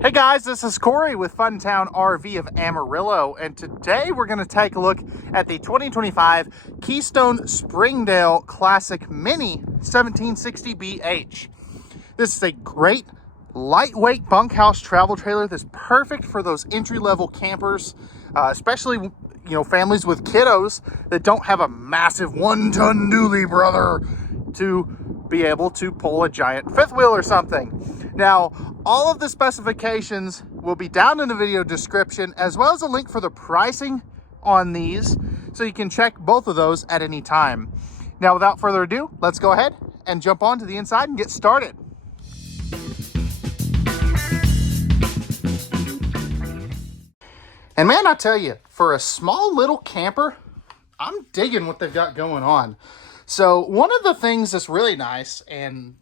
Hey guys, this is Cory with Fun Town RV of Amarillo, and today we're going to take a look at the 2025 Keystone Springdale Classic Mini 1760BH. This is a great lightweight bunkhouse travel trailer that's perfect for those entry-level campers, especially families with kiddos that don't have a massive one-ton dually, brother, to be able to pull a giant fifth wheel or something. Now, all of the specifications will be down in the video description, as well as a link for the pricing on these, so you can check both of those at any time. Now, without further ado, let's go ahead and jump on to the inside and get started. And man, I tell you, for a small little camper, I'm digging what they've got going on. So one of the things that's really nice, and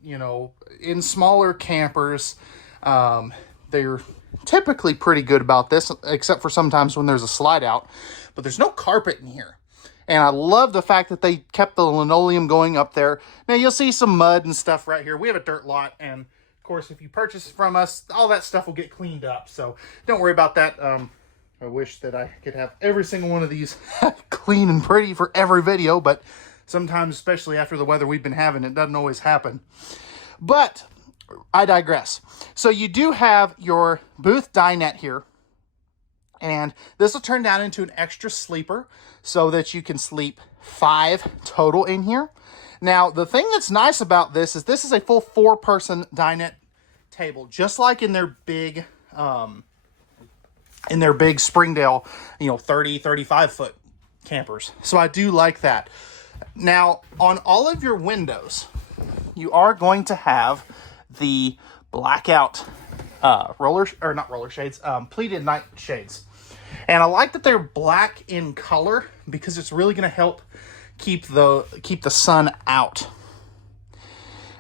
in smaller campers, they're typically pretty good about this, except for sometimes when there's a slide out, but there's no carpet in here. And I love the fact that they kept the linoleum going up there. Now you'll see some mud and stuff right here. We have a dirt lot, and of course, if you purchase from us, all that stuff will get cleaned up. So don't worry about that. I wish that I could have every single one of these clean and pretty for every video, but sometimes, especially after the weather we've been having, it doesn't always happen. But I digress. So you do have your booth dinette here, and this will turn down into an extra sleeper so that you can sleep 5 total in here. Now, the thing that's nice about this is a full 4-person dinette table, just like in their big Springdale, 30, 35 foot campers. So I do like that. Now, on all of your windows, you are going to have the blackout pleated night shades. And I like that they're black in color because it's really going to help keep the sun out.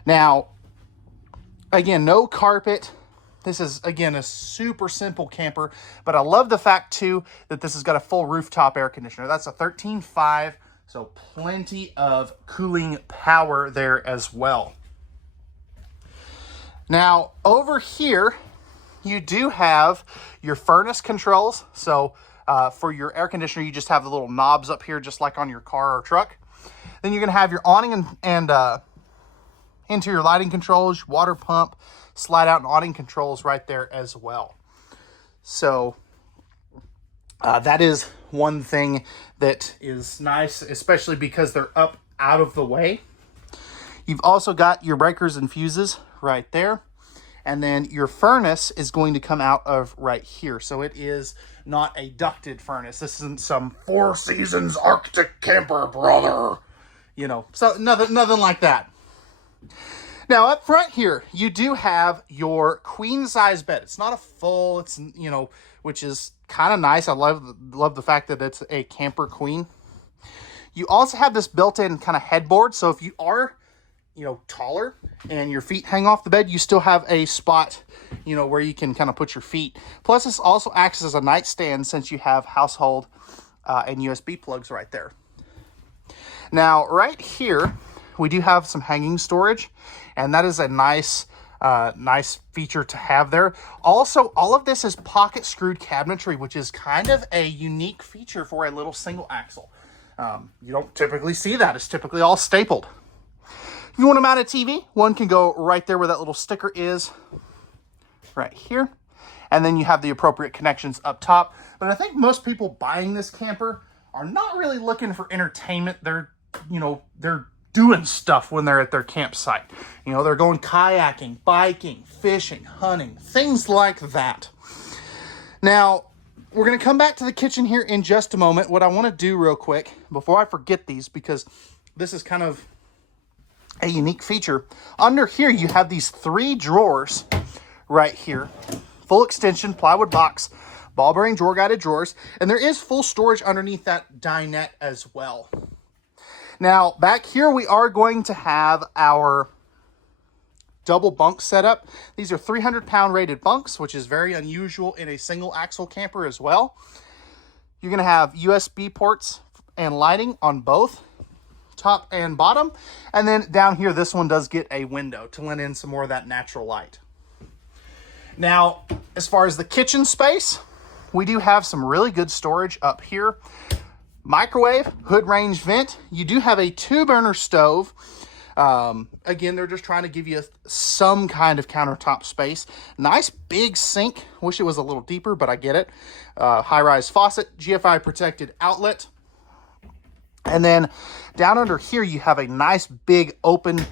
Now, again, no carpet. This is, again, a super simple camper, but I love the fact, too, that this has got a full rooftop air conditioner. That's a 13.5, so plenty of cooling power there as well. Now, over here, you do have your furnace controls. So for your air conditioner, you just have the little knobs up here, just like on your car or truck. Then you're going to have your awning and interior lighting controls, water pump, slide out and awning controls right there as well. So that is one thing that is nice, especially because they're up out of the way. You've also got your breakers and fuses right there. And then your furnace is going to come out of right here. So it is not a ducted furnace. This isn't some Four Seasons Arctic camper, brother. So nothing like that. Now, up front here, you do have your queen size bed. It's not a full, which is kind of nice. I love the fact that it's a camper queen. You also have this built-in kind of headboard. So if you are, taller and your feet hang off the bed, you still have a spot, where you can kind of put your feet. Plus, this also acts as a nightstand since you have household and USB plugs right there. Now, right here, we do have some hanging storage, and that is a nice feature to have there. Also, all of this is pocket screwed cabinetry, which is kind of a unique feature for a little single axle. You don't typically see that. It's typically all stapled. If you want to mount a TV, one can go right there where that little sticker is, right here. And then you have the appropriate connections up top. But I think most people buying this camper are not really looking for entertainment. They're doing stuff when they're at their campsite. They're going kayaking, biking, fishing, hunting, things like that. Now, we're going to come back to the kitchen here in just a moment. What I want to do real quick, before I forget these, because this is kind of a unique feature. Under here, you have these 3 drawers right here. Full extension, plywood box, ball bearing drawer guided drawers. And there is full storage underneath that dinette as well. Now, back here, we are going to have our double bunk setup. These are 300-pound rated bunks, which is very unusual in a single axle camper as well. You're going to have USB ports and lighting on both top and bottom. And then down here, this one does get a window to let in some more of that natural light. Now, as far as the kitchen space, we do have some really good storage up here. Microwave, hood range vent. You do have a 2-burner stove. Again, they're just trying to give you some kind of countertop space. Nice big sink. Wish it was a little deeper, but I get it. High-rise faucet, GFI protected outlet. And then down under here, you have a nice big open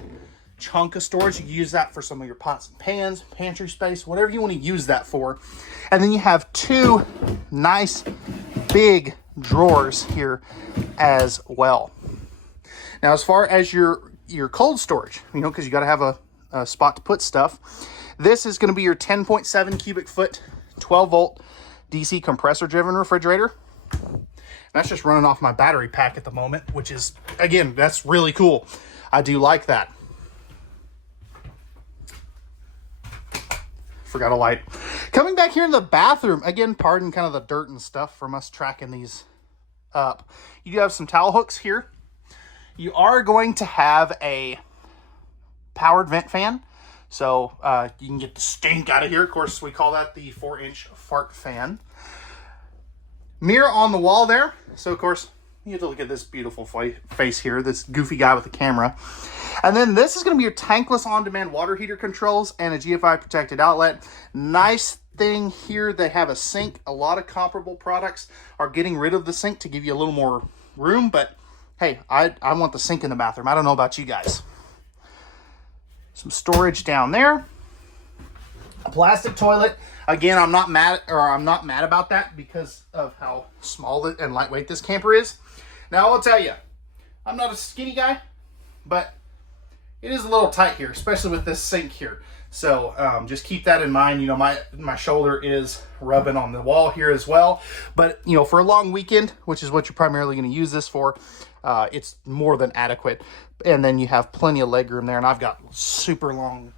chunk of storage. You can use that for some of your pots and pans, pantry space, whatever you want to use that for. And then you have 2 nice big drawers here as well. Now, as far as your cold storage, you know, because you got to have a spot to put stuff, this is going to be your 10.7 cubic foot, 12 volt DC compressor driven refrigerator. That's just running off my battery pack at the moment, which is, again, that's really cool. I do like that. Forgot a light. Coming back here in the bathroom, again, pardon kind of the dirt and stuff from us tracking these up. You do have some towel hooks here. You are going to have a powered vent fan, so you can get the stink out of here. Of course, we call that the 4-inch fart fan. Mirror on the wall there. So, of course, you have to look at this beautiful face here, this goofy guy with the camera. And then this is going to be your tankless on-demand water heater controls and a GFI protected outlet. Nice thing here, they have a sink. A lot of comparable products are getting rid of the sink to give you a little more room, but hey, I want the sink in the bathroom. I don't know about you guys. Some storage down there. A plastic toilet. Again, I'm not mad about that because of how small and lightweight this camper is. Now, I will tell you, I'm not a skinny guy, but it is a little tight here, especially with this sink here. So just keep that in mind. You know, my shoulder is rubbing on the wall here as well. But, you know, for a long weekend, which is what you're primarily going to use this for, it's more than adequate. And then you have plenty of leg room there. And I've got super long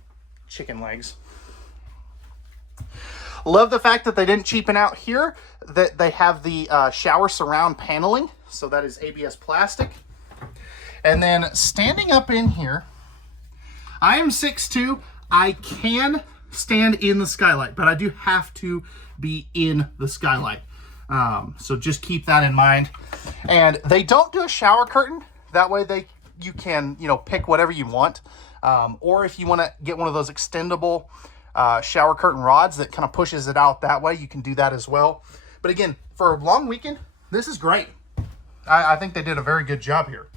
chicken legs. Love the fact that they didn't cheapen out here, that they have the shower surround paneling. So that is ABS plastic. And then standing up in here, I am 6'2". I can stand in the skylight, but I do have to be in the skylight. So just keep that in mind. And they don't do a shower curtain. That way you can, you know, pick whatever you want. Or if you want to get one of those extendable shower curtain rods that kind of pushes it out that way, you can do that as well. But again, for a long weekend, this is great. I think they did a very good job here.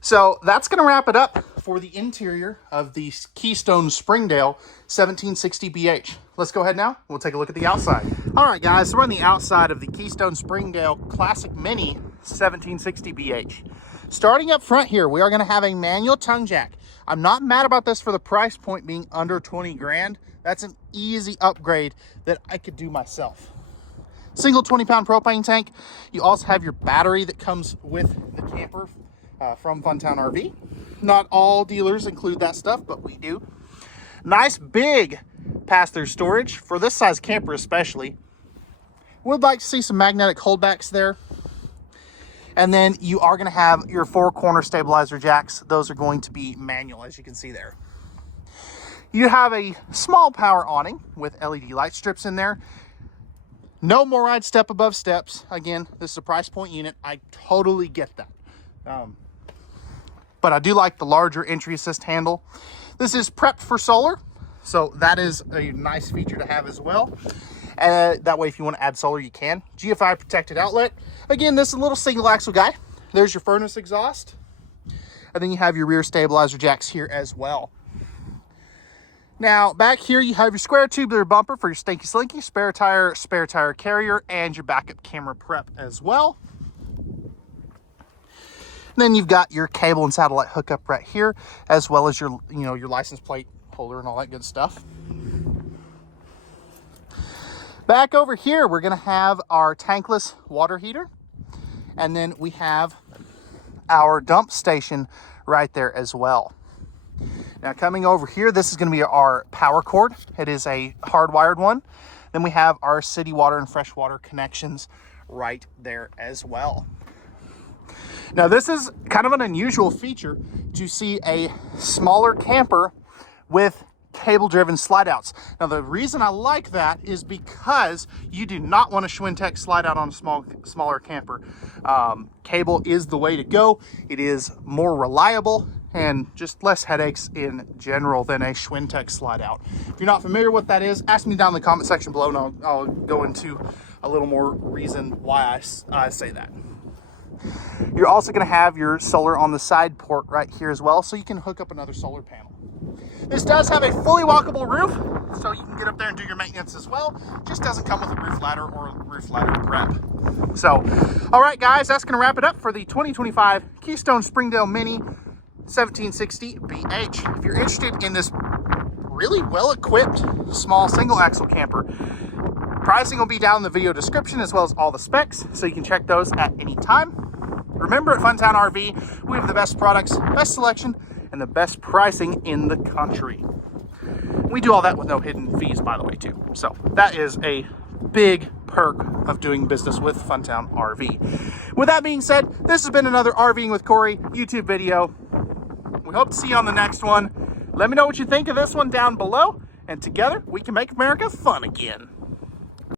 So that's going to wrap it up for the interior of the Keystone Springdale 1760BH. Let's go ahead now. We'll take a look at the outside. All right, guys, so we're on the outside of the Keystone Springdale Classic Mini 1760BH. Starting up front here, we are going to have a manual tongue jack. I'm not mad about this for the price point being under 20 grand. That's an easy upgrade that I could do myself. Single 20-pound propane tank. You also have your battery that comes with the camper from Fun Town RV. Not all dealers include that stuff, but we do. Nice big pass-through storage for this size camper especially. Would like to see some magnetic holdbacks there. And then you are going to have your 4-corner stabilizer jacks. Those are going to be manual, as you can see there. You have a small power awning with LED light strips in there. No more ride step above steps. Again, this is a price point unit. I totally get that. But I do like the larger entry assist handle. This is prepped for solar, so that is a nice feature to have as well. That way, if you want to add solar, you can. GFI protected outlet. Again, this is a little single axle guy. There's your furnace exhaust. And then you have your rear stabilizer jacks here as well. Now, back here, you have your square tubular bumper for your stinky slinky, spare tire carrier, and your backup camera prep as well. Then you've got your cable and satellite hookup right here, as well as your, your license plate holder and all that good stuff. Back over here, we're going to have our tankless water heater. And then we have our dump station right there as well. Now coming over here, this is going to be our power cord. It is a hardwired one. Then we have our city water and fresh water connections right there as well. Now this is kind of an unusual feature to see a smaller camper with cable-driven slide-outs. Now, the reason I like that is because you do not want a Schwintek slide-out on a smaller camper. Cable is the way to go. It is more reliable and just less headaches in general than a Schwintek slide-out. If you're not familiar with what that is, ask me down in the comment section below, and I'll go into a little more reason why I say that. You're also going to have your solar on the side port right here as well, so you can hook up another solar panel. This does have a fully walkable roof, so you can get up there and do your maintenance as well. Just doesn't come with a roof ladder or a roof ladder prep. So, all right, guys, that's going to wrap it up for the 2025 Keystone Springdale Mini 1760BH. If you're interested in this really well-equipped small single-axle camper, pricing will be down in the video description, as well as all the specs, so you can check those at any time. Remember, at Fun Town RV, we have the best products, best selection, and the best pricing in the country. We do all that with no hidden fees, by the way, too. So that is a big perk of doing business with Fun Town RV. With that being said, this has been another RVing with Cory YouTube video. We hope to see you on the next one. Let me know what you think of this one down below, and together we can make America fun again.